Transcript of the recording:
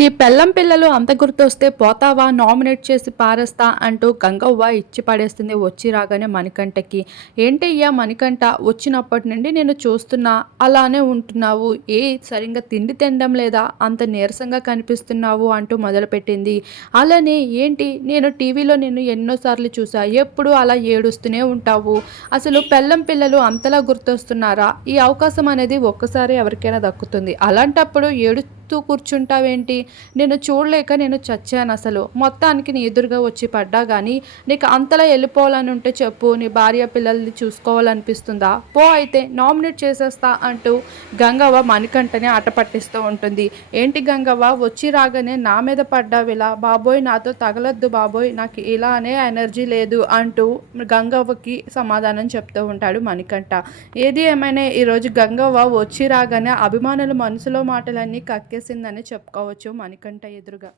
నీ పెళ్ళం పిల్లలు అంత గుర్తొస్తే పోతావా నామినేట్ చేసి పారేస్తా అంటూ గంగవ్వ ఇచ్చి పడేస్తుంది వచ్చి రాగానే మణికంఠకి. ఏంటయ్యా మణికంఠ వచ్చినప్పటి నుండి నేను చూస్తున్నా అలానే ఉంటున్నావు, సరిగ్గా తిండి తినడం లేదా, అంత నీరసంగా కనిపిస్తున్నావు అంటూ మొదలుపెట్టింది. అలానే ఏంటి నేను టీవీలో నిన్ను ఎన్నోసార్లు చూసా, ఎప్పుడు అలా ఏడుస్తూనే ఉంటావు, అసలు పెళ్ళం పిల్లలు అంతలా గుర్తొస్తున్నారా? ఈ అవకాశం అనేది ఒక్కసారి ఎవరికైనా దక్కుతుంది, అలాంటప్పుడు ఏడుస్తూ కూర్చుంటావేంటి? నేను చూడలేక నేను చచ్చాను అసలు. మొత్తానికి నీ ఎదురుగా వచ్చి పడ్డా గానీ నీకు అంతలా వెళ్ళిపోవాలని ఉంటే చెప్పు, నీ భార్య పిల్లల్ని చూసుకోవాలనిపిస్తుందా? పో అయితే నామినేట్ చేసేస్తా అంటూ గంగవ్వ మణికంఠని ఆట పట్టిస్తూ ఉంటుంది. ఏంటి గంగవ్వ వచ్చి రాగానే నా మీద పడ్డావిలా, బాబోయ్ నాతో తగలొద్దు బాబోయ్, నాకు ఇలానే ఎనర్జీ లేదు అంటూ గంగవ్వకి సమాధానం చెప్తూ ఉంటాడు మణికంఠ. ఏది ఏమైనా ఈరోజు గంగవ్వ వచ్చి రాగానే అభిమానుల మనసులో మాటలన్నీ కక్కేసిందని చెప్పుకోవచ్చు మణికంఠ ఎదురుగా.